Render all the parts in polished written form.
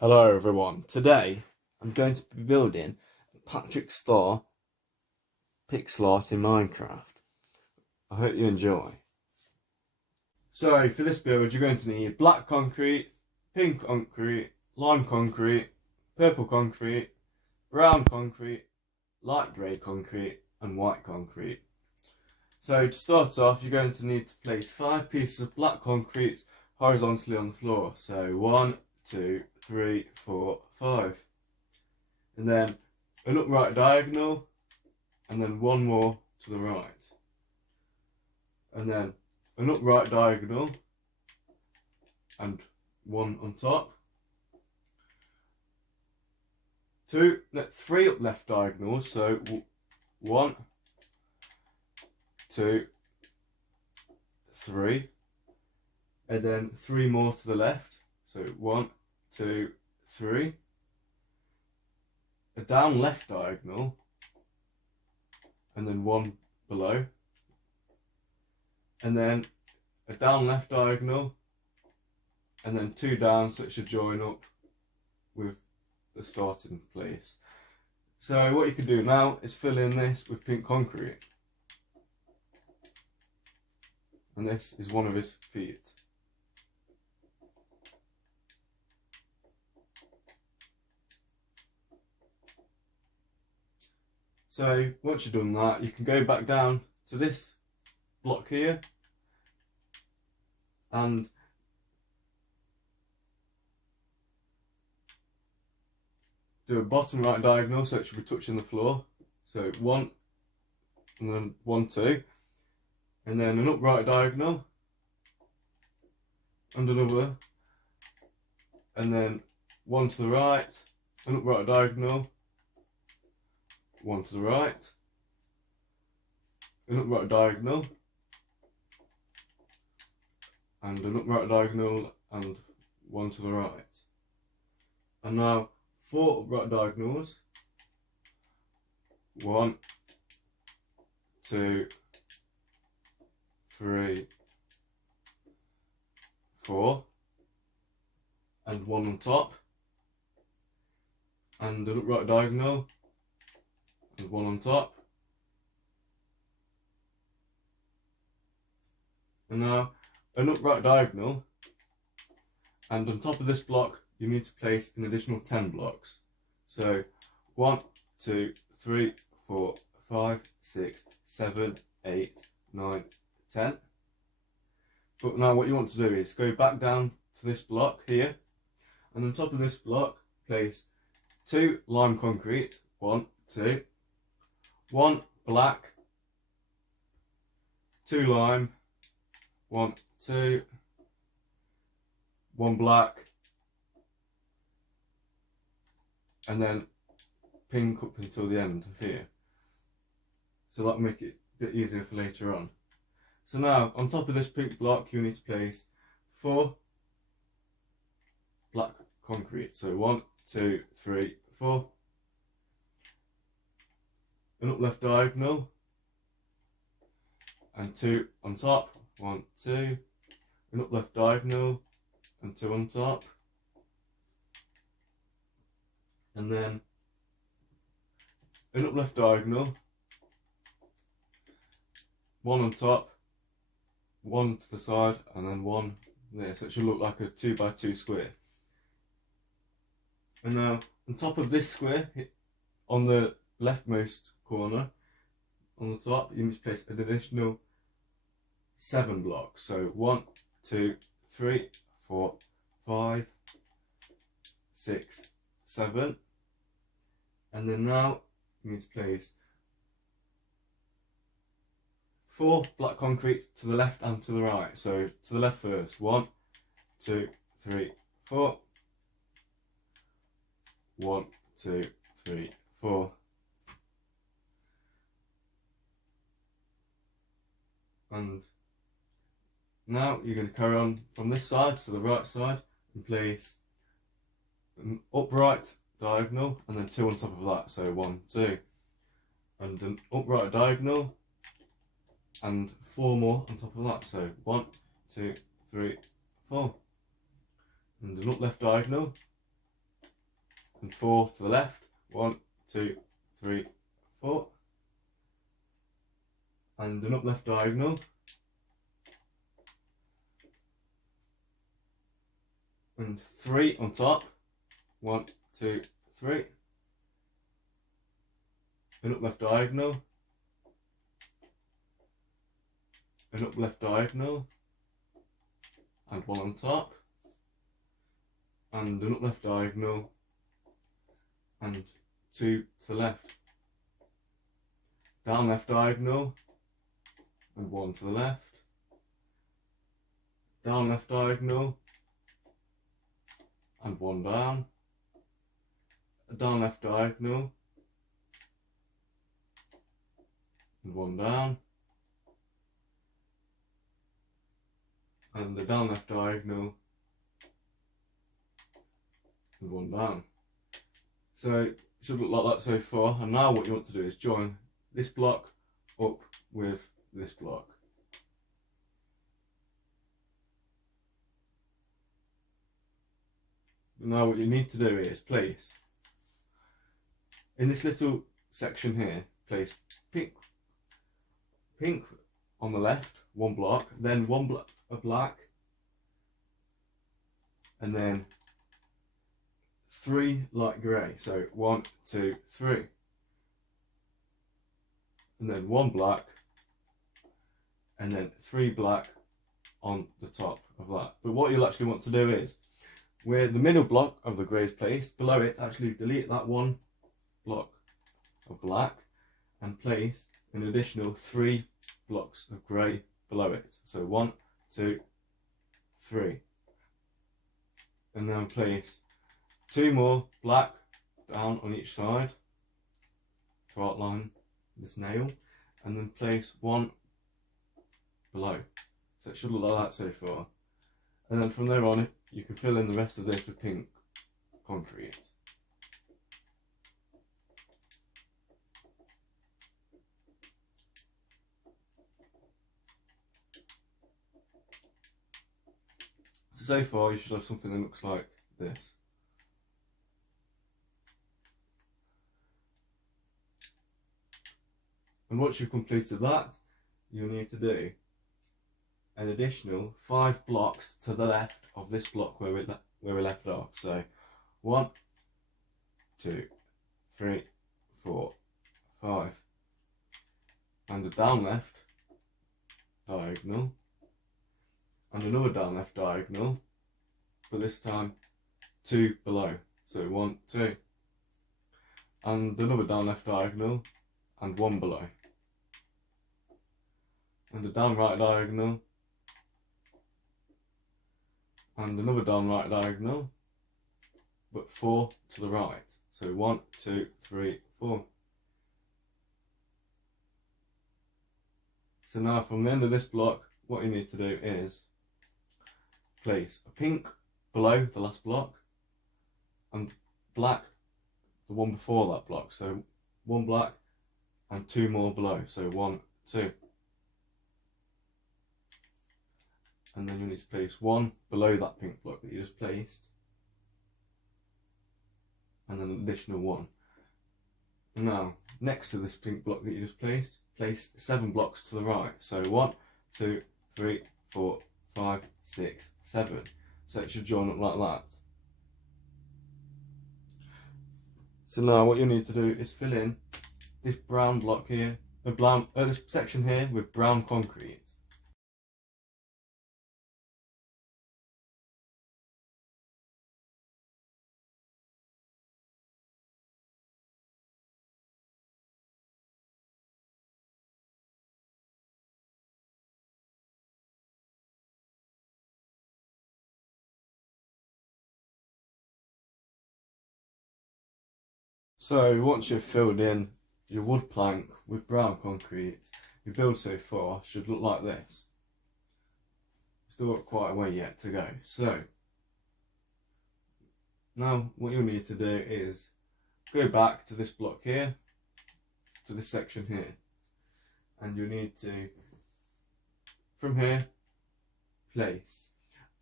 Hello everyone, today I'm going to be building Patrick Star pixel art in Minecraft. I hope you enjoy. So for this build you're going to need black concrete, pink concrete, lime concrete, purple concrete, brown concrete, light grey concrete and white concrete. So to start off you're going to need to place 5 pieces of black concrete horizontally on the floor. So 1, 2, 3, 4, 5. And then an upright diagonal, and then one more to the right. And then an upright diagonal, and one on top. 3 up left diagonals, so 1, 2, 3. And then 3 more to the left, so 1, 2, 3. A down left diagonal, and then 1 below, and then a down left diagonal, and then 2 down, so it should join up with the starting place. So what you can do now is fill in this with pink concrete, and this is one of his feet. So once you've done that, you can go back down to this block here and do a bottom right diagonal, so it should be touching the floor. So 1 and then 1, 2, and then an upright diagonal and another, and then 1 to the right, an upright diagonal, 1 to the right, an upright diagonal, and an upright diagonal, and 1 to the right. And now 4 upright diagonals, 1, 2, 3, 4, and 1 on top, and an upright diagonal, and 1 on top. And now an upright diagonal, and on top of this block you need to place an additional 10 blocks. So 1, 2, 3, 4, 5, 6, 7, 8, 9, 10. But now what you want to do is go back down to this block here, and on top of this block place 2 lime concrete, 1, 2, 1 black, 2 lime, 1, 2, 1 black, and then pink up until the end of here. So that'll make it a bit easier for later on. So now on top of this pink block you need to place 4 black concrete. So 1, 2, 3, 4. An up left diagonal, and 2 on top, 1, 2, an up left diagonal, and 2 on top, and then an up left diagonal, 1 on top, 1 to the side, and then 1 there, so it should look like a 2 by 2 square. And now on top of this square, on the leftmost corner, on the top, you need to place an additional 7 blocks. So 1, 2, 3, 4, 5, 6, 7. And then now you need to place 4 black concrete to the left and to the right. So to the left first. 1, 2, 3, 4. 1, 2, 3, 4. And now you're going to carry on from this side to the right side and place an upright diagonal and then 2 on top of that. So 1, 2, and an upright diagonal and 4 more on top of that. So 1, 2, 3, 4, and an up left diagonal and 4 to the left. 1, 2, 3, 4. And an up left diagonal. And 3 on top. 1, 2, 3. An up left diagonal. An up left diagonal. And 1 on top. And an up left diagonal. And 2 to the left. Down left diagonal. And 1 to the left. Down left diagonal. And 1 down. A down left diagonal. And 1 down. And the down left diagonal. And 1 down. So it should look like that so far. And now what you want to do is join this block up with this block. Now what you need to do is place, in this little section here, place pink on the left, 1 block, then a black, and then 3 light grey. So 1, 2, 3. And then 1 black, and then 3 black on the top of that. But what you'll actually want to do is, where the middle block of the grey is placed, below it, actually delete that 1 block of black and place an additional 3 blocks of grey below it. So 1, 2, 3. And then place 2 more black down on each side to outline this nail, and then place 1 below. So it should look like that so far. And then from there on, you can fill in the rest of this with pink concrete. So far you should have something that looks like this. And once you've completed that, you'll need to do an additional 5 blocks to the left of this block where we left off. So 1, 2, 3, 4, 5. And a down left diagonal. And another down left diagonal, but this time 2 below. So 1, 2. And another down left diagonal and 1 below. And a down right diagonal. And another down right diagonal, but 4 to the right. So 1, 2, 3, 4. So now from the end of this block, what you need to do is place a pink below the last block and black the one before that block. So 1 black and 2 more below. So 1, 2. And then you need to place 1 below that pink block that you just placed, and then an additional 1. And now, next to this pink block that you just placed, place 7 blocks to the right. So 1, 2, 3, 4, 5, 6, 7. So it should join up like that. So now what you need to do is fill in this brown block here, this section here with brown concrete. So once you've filled in your wood plank with brown concrete, your build so far should look like this. Still got quite a way yet to go. So now what you'll need to do is go back to this block here, to this section here, and you'll need to, from here, place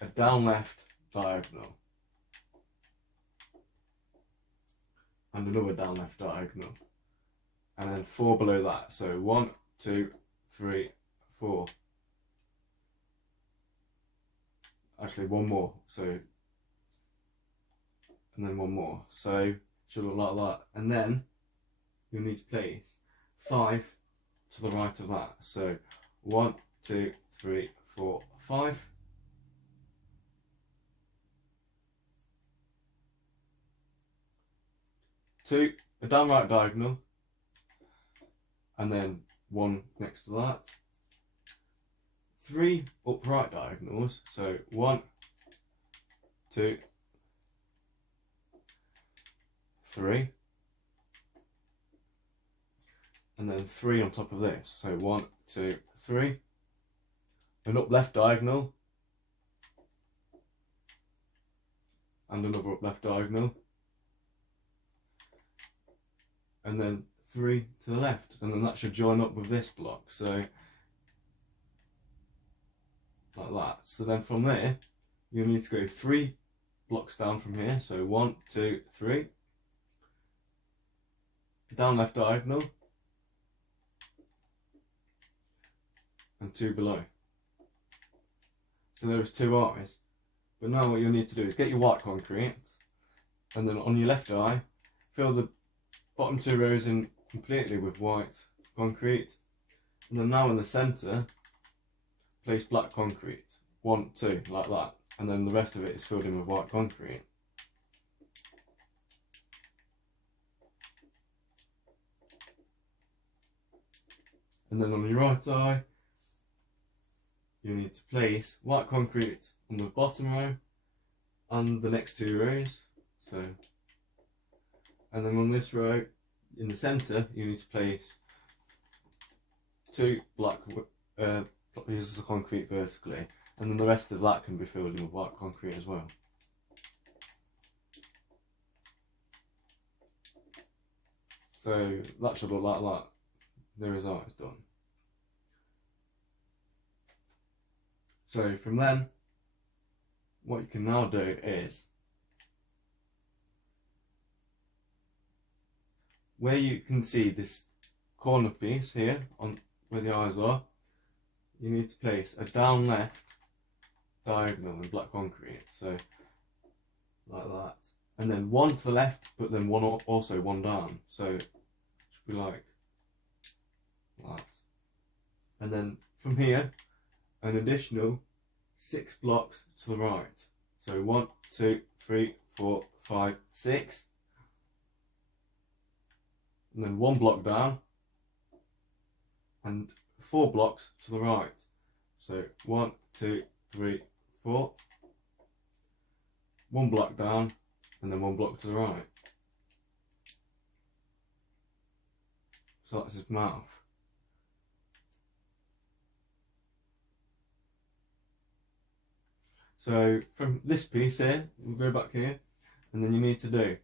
a down left diagonal. and another down left diagonal, and then 4 below that. So 1, 2, 3, 4. Actually, one more. So, and then one more. So it should look like that. And then you'll need to place 5 to the right of that. So 1, 2, 3, 4, 5. Two, a down right diagonal, and then 1 next to that. 3 upright diagonals, so 1, 2, 3, and then 3 on top of this, so 1, 2, 3. An up left diagonal, and another up left diagonal, and then 3 to the left, and then that should join up with this block, so like that. So then from there, you need to go 3 blocks down from here, so 1, 2, 3, down left diagonal, and 2 below. So there's 2 eyes. But now what you'll need to do is get your white concrete, and then on your left eye, fill the bottom 2 rows in completely with white concrete, and then now in the centre, place black concrete, 1, 2, like that, and then the rest of it is filled in with white concrete. And then on your right eye, you need to place white concrete on the bottom row and the next 2 rows. So, and then on this row, in the centre, you need to place 2 black pieces of concrete vertically, and then the rest of that can be filled in with white concrete as well. So that should look like that. There is how it's done. So from then, what you can now do is, where you can see this corner piece here, on where the eyes are, you need to place a down left diagonal in black concrete, so like that, and then 1 to the left, but then also 1 down, so it should be like that. And then from here, an additional 6 blocks to the right, so 1, 2, 3, 4, 5, 6, and then 1 block down, and 4 blocks to the right, so 1, 2, 3, 4, 1 block down, and then 1 block to the right. So that's his mouth. So from this piece here, we'll go back here, and then you need to do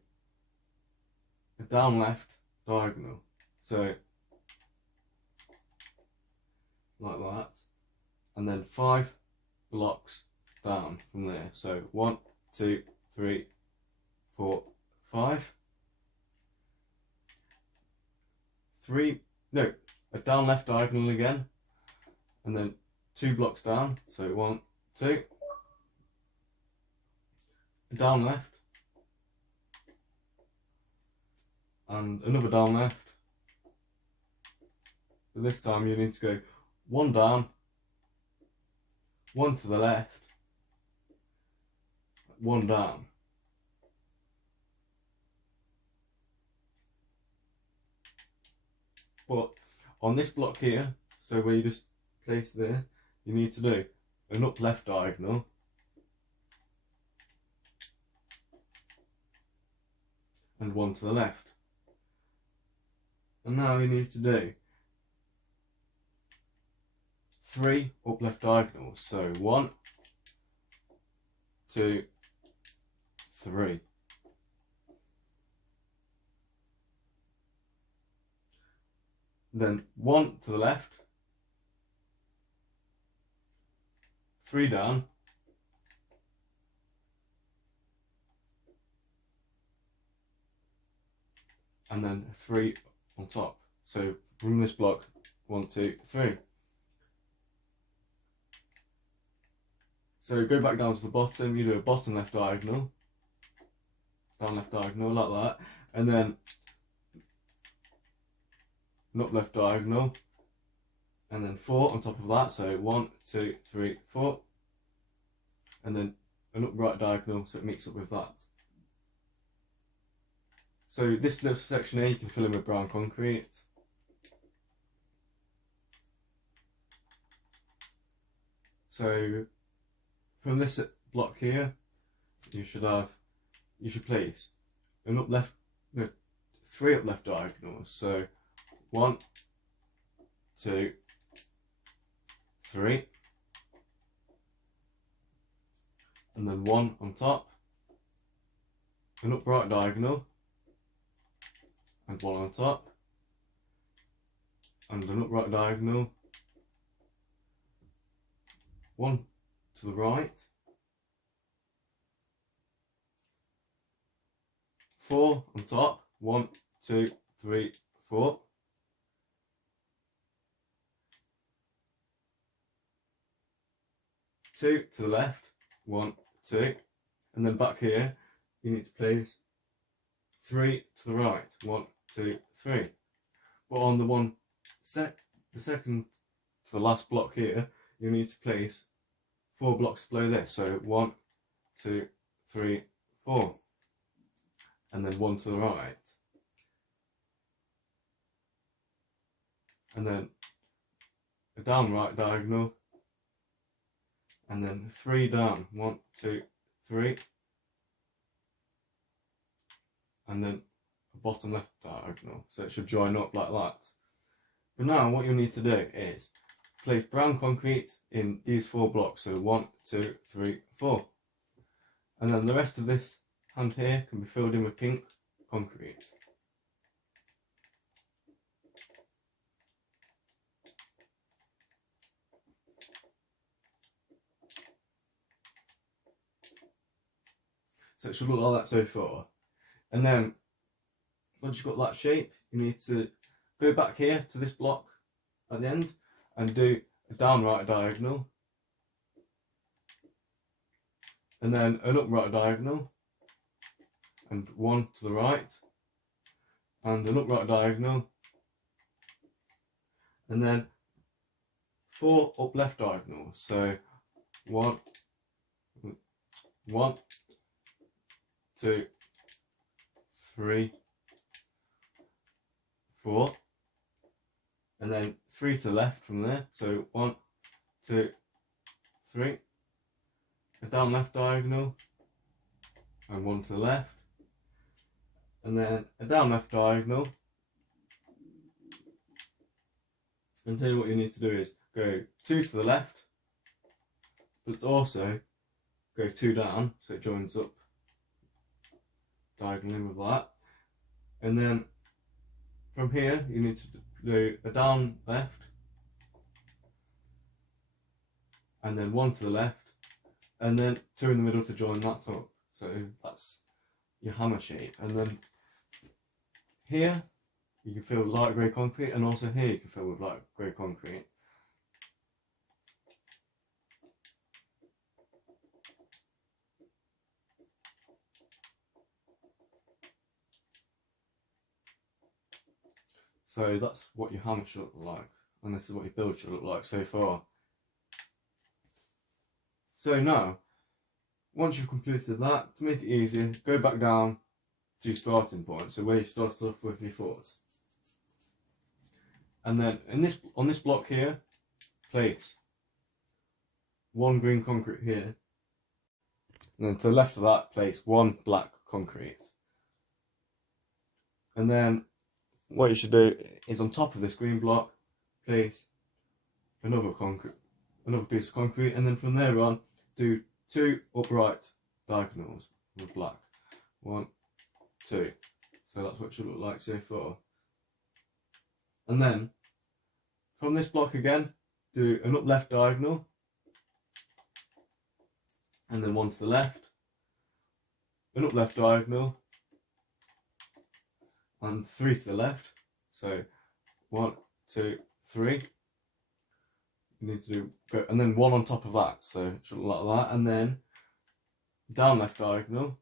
a down left diagonal, so like that, and then 5 blocks down from there, so 1, 2, 3, 4, 5, 3, no, a down left diagonal again, and then 2 blocks down, so 1, 2, down left, and another down left. But this time you need to go 1 down, 1 to the left, 1 down. But on this block here, so where you just place there, you need to do an up left diagonal, and 1 to the left. And now you need to do 3 up left diagonals, so 1, 2, 3. Then 1 to the left, 3 down, and then 3 on top. So from this block, 1, 2, 3. So go back down to the bottom, you do a bottom left diagonal, down left diagonal like that, and then an up left diagonal, and then 4 on top of that, so 1, 2, 3, 4, and then an up right diagonal, so it meets up with that. So this little section here you can fill in with brown concrete. So from this block here, you should place an up left, no, 3 up left diagonals. So 1, 2, 3, and then 1 on top, an up right diagonal, and 1 on top, and an up right diagonal, 1 to the right, 4 on top, 1, 2, 3, 4, two to the left, 1, 2, and then back here you need to place 3 to the right, 1, 2, 3. But on the second to the last block here, you need to place 4 blocks below this. So 1, 2, 3, 4, and then 1 to the right, and then a down right diagonal, and then 3 down, 1, 2, 3, and then a bottom left diagonal, so it should join up like that. But now what you'll need to do is place brown concrete in these 4 blocks, so 1, 2, 3, 4, and then the rest of this hand here can be filled in with pink concrete. So it should look like that so far. And then once you've got that shape, you need to go back here to this block at the end and do a down right diagonal, and then an up right diagonal, and 1 to the right, and an up right diagonal, and then 4 up left diagonals. So 1, 2, 3, 4, and then 3 to the left from there. So 1, 2, 3, a down left diagonal, and 1 to the left, and then a down left diagonal. And here what you need to do is go 2 to the left, but also go 2 down, so it joins up diagonally with that. And then from here you need to do a down left, and then 1 to the left, and then 2 in the middle to join that up. So that's your hammer shape. And then here you can fill light grey concrete, and also here you can fill with light grey concrete. So that's what your hammer should look like, and this is what your build should look like so far. So now, once you've completed that, to make it easier, go back down to your starting point, so where you started off with your foot. And then on this block here, place 1 green concrete here, and then to the left of that, place 1 black concrete. And then what you should do is on top of this green block, place another piece of concrete, and then from there on, do 2 upright diagonals with black. 1, 2. So that's what it should look like so far. And then from this block again, do an up left diagonal, and then 1 to the left, an up left diagonal, and 3 to the left. So 1, 2, 3. You need to go, and then 1 on top of that. So it should look like that, and then down left diagonal,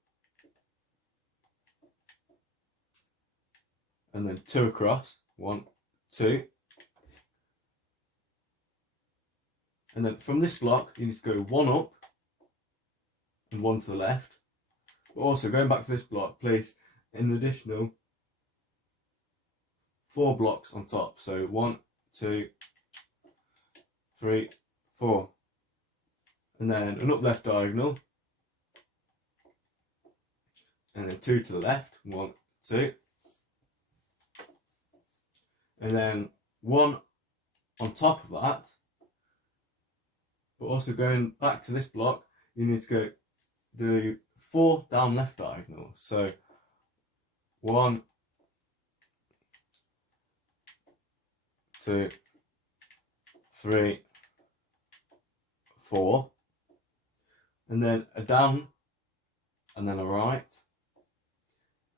and then 2 across. 1, 2. And then from this block, you need to go 1 up and 1 to the left. But also, going back to this block, place an additional 4 blocks on top. So 1, 2, 3, 4. And then an up left diagonal. And then 2 to the left. 1, 2. And then 1 on top of that. But also going back to this block, you need to go do 4 down left diagonal. So 1, 2, 3, 4, and then a down, and then a right,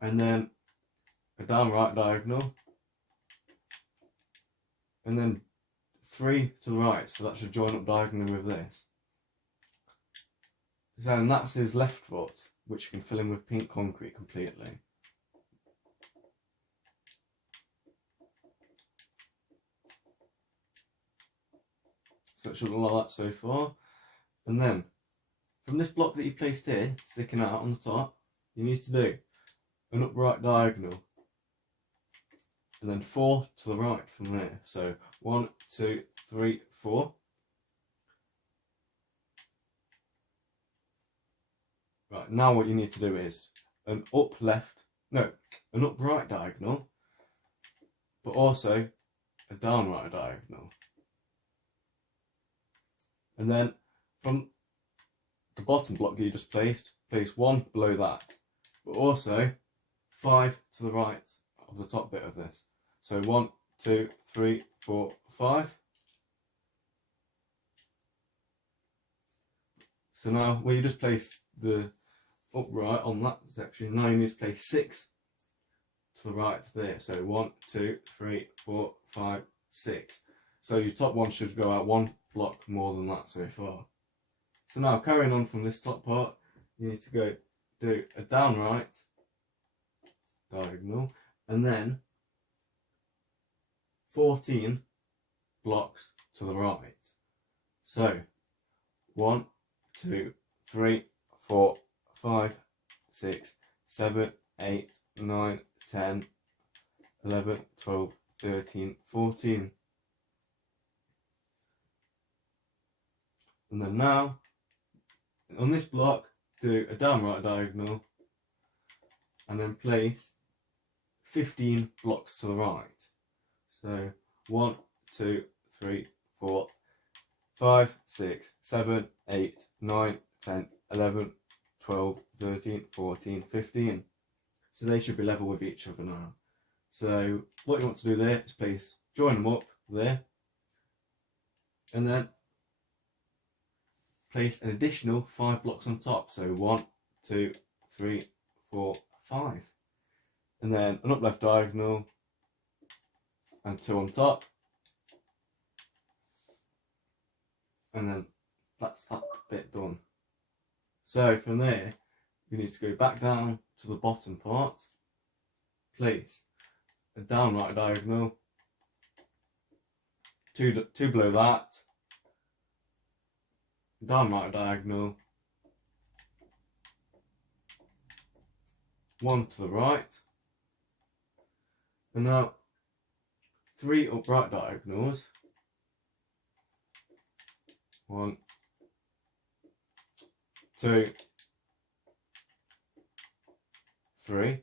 and then a down right diagonal, and then 3 to the right, so that should join up diagonally with this. So then that's his left foot, which you can fill in with pink concrete completely. So it should look like that so far. And then, from this block that you placed here, sticking out on the top, you need to do an upright diagonal. And then 4 to the right from there. So 1, 2, 3, 4. Right, now what you need to do is an an upright diagonal, but also a down right diagonal. And then from the bottom block you just placed, place 1 below that, but also 5 to the right of the top bit of this. So 1, 2, 3, 4, 5. So now when you just place the upright on that section, now you need to place 6 to the right there. So 1, 2, 3, 4, 5, 6. So your top one should go out 1 block more than that so far. So now carrying on from this top part, you need to go do a down right diagonal, and then 14 blocks to the right. So 1, 2, 3, 4, 5, 6, 7, 8, 9, 10, 11, 12, 13, 14. And then now, on this block, do a down right diagonal, and then place 15 blocks to the right. So 1, 2, 3, 4, 5, 6, 7, 8, 9, 10, 11, 12, 13, 14, 15. So they should be level with each other now. So what you want to do there is place, join them up there, and then place an additional 5 blocks on top. So 1, 2, 3, 4, 5. And then an up left diagonal and 2 on top. And then that's that bit done. So from there, you need to go back down to the bottom part, place a down right diagonal, 2 below that, down right diagonal, 1 to the right, and now 3 upright diagonals, 1, 2, 3,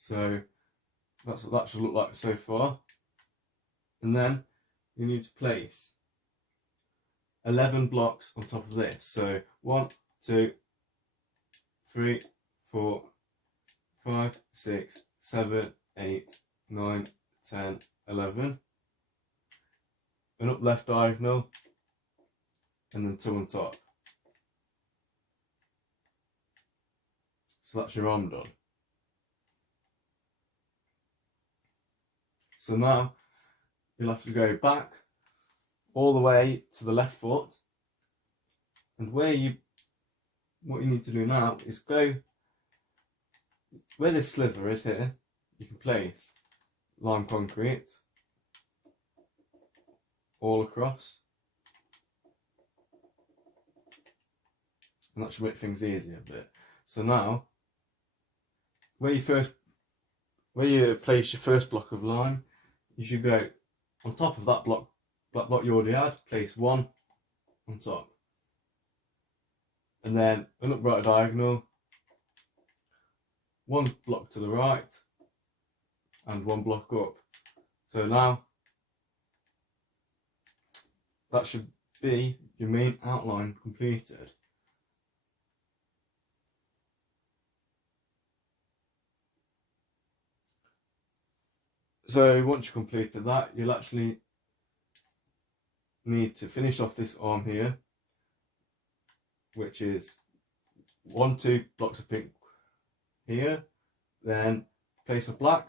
so that's what that should look like so far. And then you need to place 11 blocks on top of this. So 1, 2, 3, 4, 5, 6, 7, 8, 9, 10, 11. an up left diagonal, and then 2 on top. So that's your arm done. So now you'll have to go back all the way to the left foot, and what you need to do now is go where this slither is here. You can place lime concrete all across, and that should make things easier a bit. So now, where you place your first block of lime, you should go on top of that block you already had, place 1 on top, and then an upright diagonal, 1 block to the right, and 1 block up. So now that should be your main outline completed. So once you've completed that, you'll actually need to finish off this arm here, which is 2 blocks of pink here, then place a black,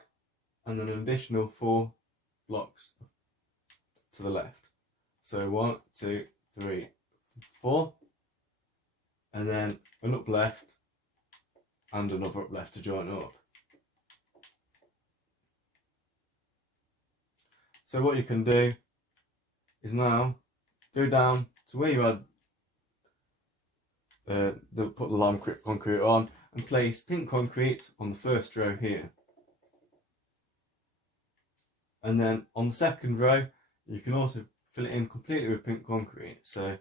and then an additional 4 blocks to the left. So 1, 2, 3, 4, and then an up left and another up left to join up. So what you can do is now go down to where you had put the lime concrete on, and place pink concrete on the first row here. And then on the second row, you can also fill it in completely with pink concrete, so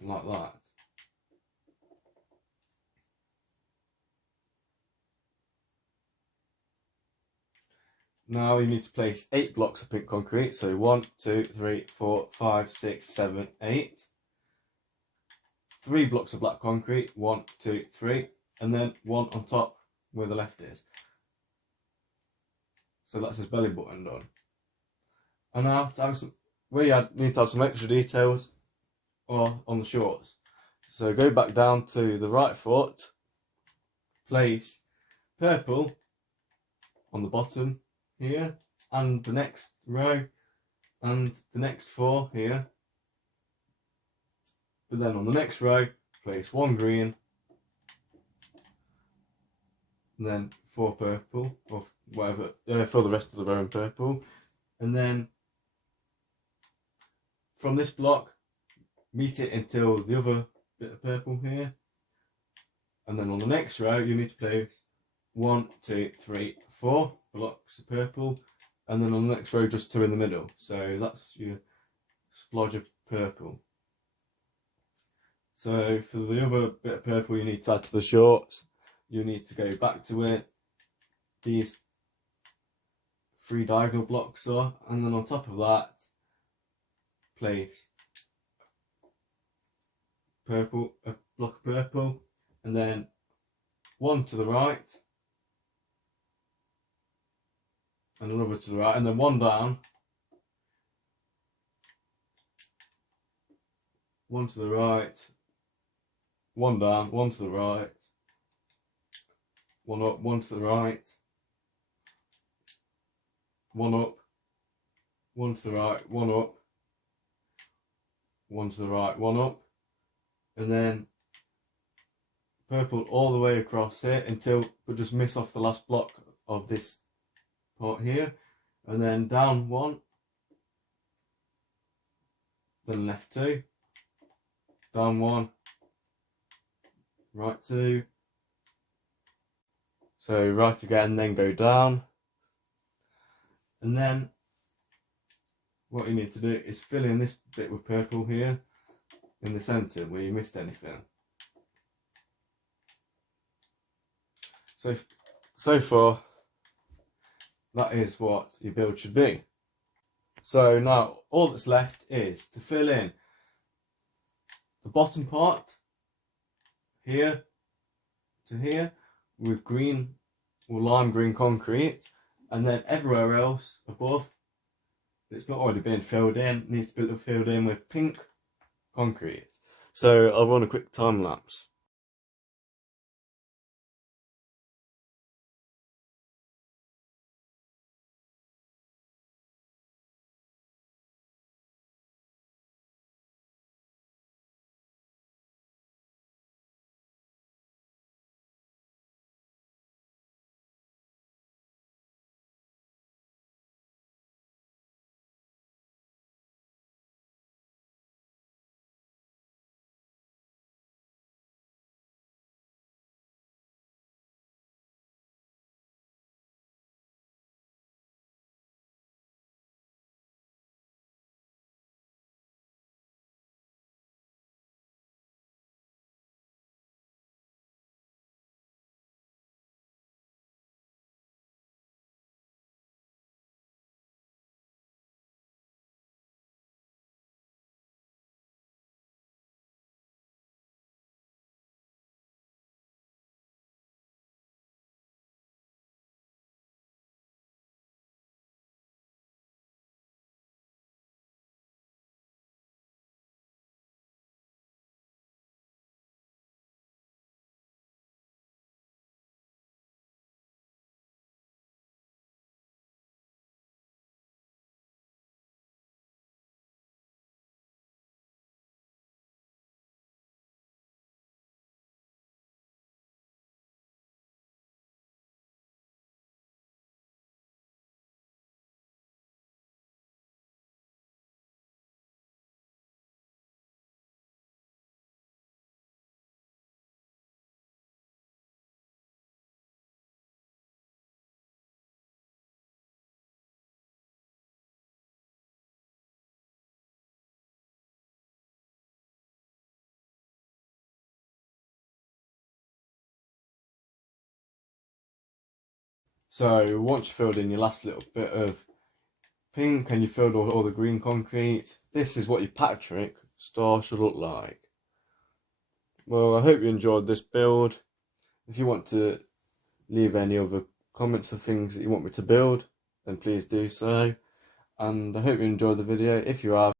like that. Now you need to place 8 blocks of pink concrete, so 1, 2, 3, 4, 5, 6, 7, 8. 3 blocks of black concrete, 1, 2, 3, and then 1 on top where the left is. So that's his belly button done. And now to have need to have some extra details or on the shorts. So go back down to the right foot, place purple on the bottom here, and the next row, and the next 4 here. But then on the next row, place 1 green, and then 4 purple, or whatever, for the rest of the row in purple. And then from this block, meet it until the other bit of purple here. And then on the next row, you need to place 1, 2, 3, 4 blocks of purple, and then on the next row, just 2 in the middle. So that's your splodge of purple. So for the other bit of purple you need to add to the shorts, you need to go back to where these 3 diagonal blocks are, and then on top of that, place purple, a block of purple, and then 1 to the right, and another to the right, and then 1 down, 1 to the right, 1 down, 1 to the right, 1 up, 1 to the right, 1 up, 1 to the right, 1 up, 1 to the right, 1 up, and then purple all the way across here until we just miss off the last block of this part here, and then down 1, then left 2, down 1, right 2, so right again, then go down, and then what you need to do is fill in this bit with purple here in the centre where you missed anything. So far, that is what your build should be. So now all that's left is to fill in the bottom part here to here with green or lime green concrete, and then everywhere else above that's not already been filled in needs to be filled in with pink concrete. So I'll run a quick time lapse. So once you filled in your last little bit of pink and you filled all the green concrete, this is what your Patrick store should look like. Well, I hope you enjoyed this build. If you want to leave any other comments or things that you want me to build, then please do so. And I hope you enjoyed the video. If you have,